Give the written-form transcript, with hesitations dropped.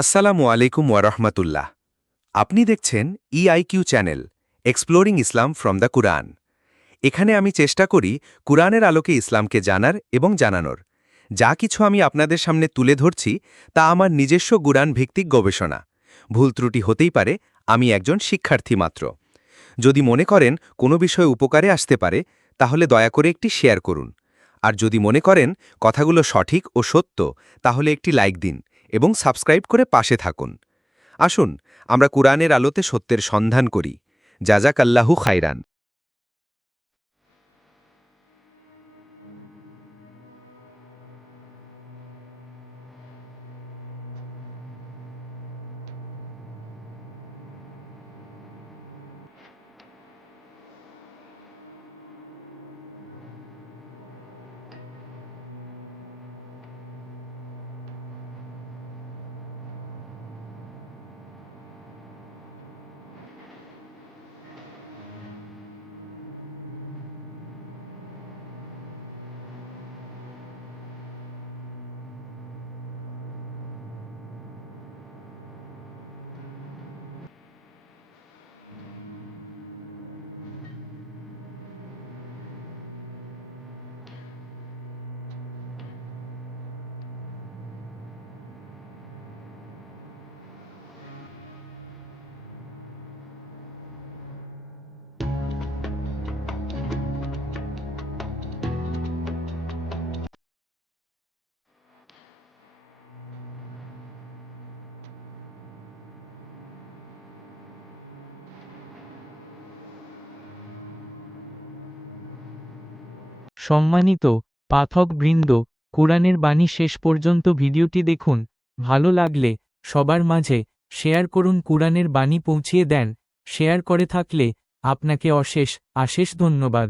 আসসালামু আলাইকুম ওয়ারহমাতুল্লাহ। আপনি দেখছেন EIQ channel, exploring Islam from the Quran. এখানে আমি চেষ্টা করি কুরআনের আলোকে ইসলামকে জানার এবং জানানোর। যা কিছু আমি আপনাদের সামনে তুলে ধরছি তা আমার নিজস্ব কুরআন ভিত্তিক গবেষণা। ভুল ত্রুটি হতেই পারে, আমি একজন শিক্ষার্থী মাত্র। যদি মনে করেন কোনো বিষয় উপকারে আসতে পারে, তাহলে দয়া করে একটি শেয়ার করুন। আর যদি মনে করেন কথাগুলো সঠিক ও সত্য, তাহলে একটি লাইক দিন এবং সাবস্ক্রাইব করে পাশে থাকুন। আসুন আমরা কুরআনের আলোতে সত্যের সন্ধান করি। জাযাকাল্লাহু খাইরান। সম্মানিত পাঠকবৃন্দ, কুরআনের বাণী শেষ পর্যন্ত ভিডিওটি দেখুন। ভালো লাগলে সবার মাঝে শেয়ার করুন, কুরআনের বাণী পৌঁছিয়ে দেন। শেয়ার করে থাকলে আপনাকে অশেষ ধন্যবাদ।